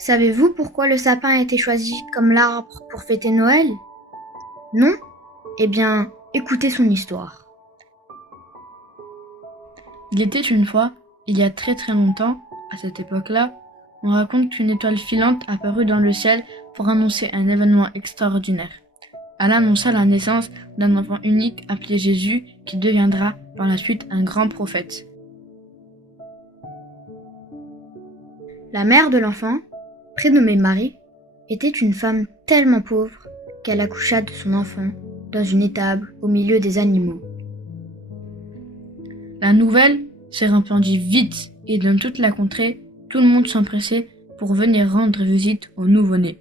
Savez-vous pourquoi le sapin a été choisi comme l'arbre pour fêter Noël? Non? Eh bien, écoutez son histoire. Il était une fois, il y a très très longtemps, à cette époque-là, on raconte qu'une étoile filante apparut dans le ciel pour annoncer un événement extraordinaire. Elle annonça la naissance d'un enfant unique appelé Jésus qui deviendra par la suite un grand prophète. La mère de l'enfant, prénommée Marie, était une femme tellement pauvre qu'elle accoucha de son enfant dans une étable au milieu des animaux. La nouvelle s'est répandue vite et dans toute la contrée, tout le monde s'empressait pour venir rendre visite au nouveau-né.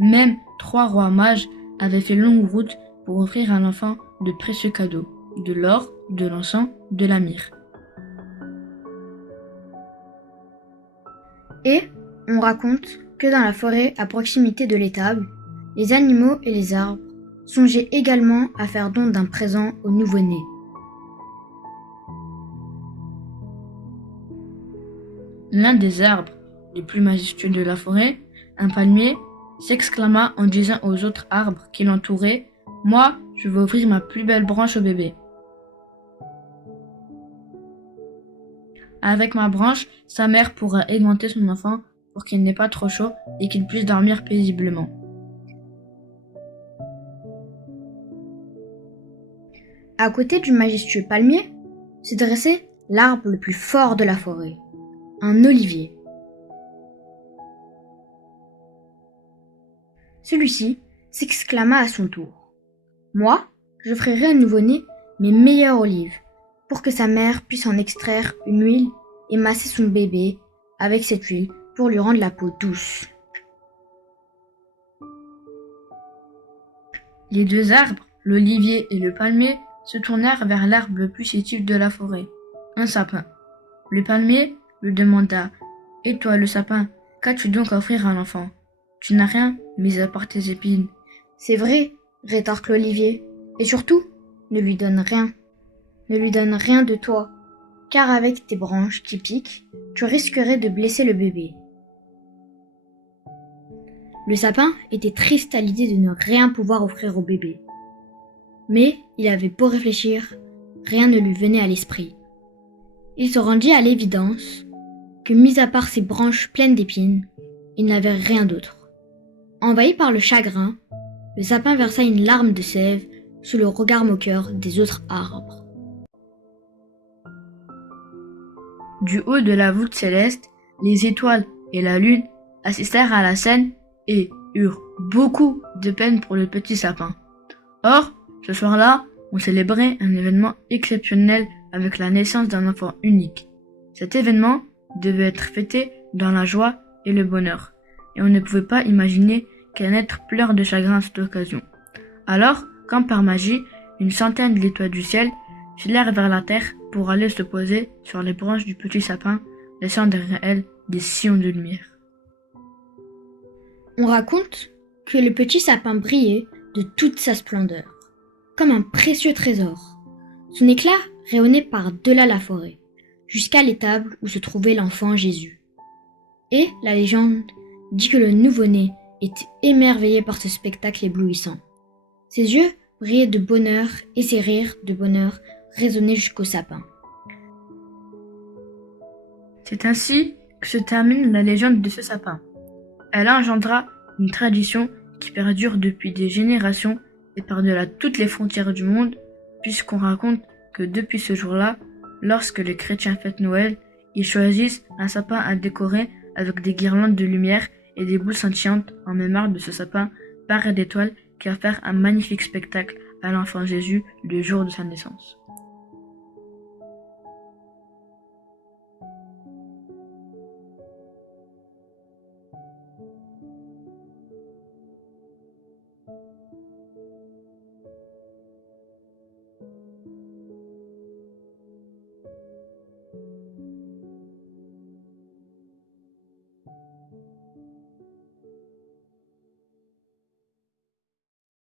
Même 3 rois mages avaient fait longue route pour offrir à l'enfant de précieux cadeaux, de l'or, de l'encens, de la myrrhe. Et on raconte que dans la forêt à proximité de l'étable, les animaux et les arbres songeaient également à faire don d'un présent au nouveau-né. L'un des arbres les plus majestueux de la forêt, un palmier, s'exclama en disant aux autres arbres qui l'entouraient « Moi, je vais offrir ma plus belle branche au bébé. Avec ma branche, sa mère pourra alimenter son enfant pour qu'il n'ait pas trop chaud et qu'il puisse dormir paisiblement. » À côté du majestueux palmier se dressait l'arbre le plus fort de la forêt, un olivier. Celui-ci s'exclama à son tour. « Moi, j'offrirai un nouveau-né mes meilleures olives, pour que sa mère puisse en extraire une huile et masser son bébé avec cette huile pour lui rendre la peau douce. » Les 2 arbres, l'olivier et le palmier, se tournèrent vers l'arbre le plus chétif de la forêt, un sapin. Le palmier lui demanda « Et toi, le sapin, qu'as-tu donc à offrir à l'enfant? Tu n'as rien, mis à part tes épines. » « C'est vrai, rétorque l'olivier, et surtout, ne lui donne rien. Ne lui donne rien de toi, car avec tes branches qui piquent, tu risquerais de blesser le bébé. » Le sapin était triste à l'idée de ne rien pouvoir offrir au bébé. Mais il avait beau réfléchir, rien ne lui venait à l'esprit. Il se rendit à l'évidence que, mis à part ses branches pleines d'épines, il n'avait rien d'autre. Envahi par le chagrin, le sapin versa une larme de sève sous le regard moqueur des autres arbres. Du haut de la voûte céleste, les étoiles et la lune assistèrent à la scène et eurent beaucoup de peine pour le petit sapin. Or, ce soir-là, on célébrait un événement exceptionnel avec la naissance d'un enfant unique. Cet événement devait être fêté dans la joie et le bonheur, et on ne pouvait pas imaginer qu'un être pleure de chagrin à cette occasion. Alors, comme par magie, une centaine d'étoiles du ciel filèrent vers la terre pour aller se poser sur les branches du petit sapin, laissant derrière elles des sillons de lumière. On raconte que le petit sapin brillait de toute sa splendeur, comme un précieux trésor. Son éclat rayonnait par-delà la forêt, jusqu'à l'étable où se trouvait l'enfant Jésus. Et la légende dit que le nouveau-né était émerveillé par ce spectacle éblouissant. Ses yeux brillaient de bonheur et ses rires de bonheur résonnaient jusqu'au sapin. C'est ainsi que se termine la légende de ce sapin. Elle engendra une tradition qui perdure depuis des générations et par-delà toutes les frontières du monde, puisqu'on raconte que depuis ce jour-là, lorsque les chrétiens fêtent Noël, ils choisissent un sapin à décorer avec des guirlandes de lumière et des boules scintillantes en mémoire de ce sapin paré d'étoiles qui va faire un magnifique spectacle à l'enfant Jésus le jour de sa naissance.